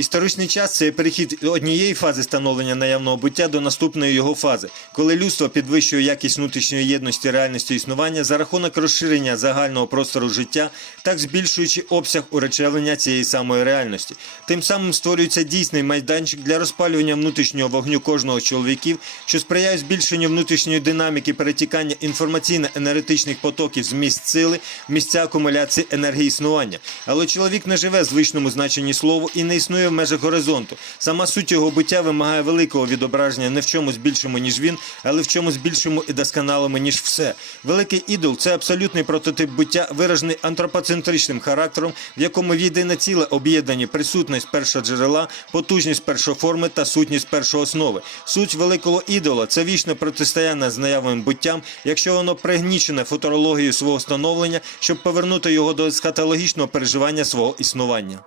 Історичний час це перехід однієї фази становлення наявного буття до наступної його фази, коли людство підвищує якість внутрішньої єдності реальності існування за рахунок розширення загального простору життя, так збільшуючи обсяг уречевлення цієї самої реальності. Тим самим створюється дійсний майданчик для розпалювання внутрішнього вогню кожного чоловіків, що сприяє збільшенню внутрішньої динаміки перетікання інформаційно-енергетичних потоків з місць сили в місця акумуляції енергії існування. Але чоловік не живе в звичному значенні слову і не існує в межах горизонту. Сама суть його буття вимагає великого відображення не в чомусь більшому, ніж він, але в чомусь більшому і досконалому, ніж все. Великий ідол це абсолютний прототип буття, виражений антропоцентричним характером, в якому війде на ціле об'єднані присутність першого джерела, потужність першоформи та сутність першої основи. Суть великого ідола це вічне протистояння з наявним буттям, якщо воно пригнічене футурологією свого становлення, щоб повернути його до есхатологічного переживання свого існування.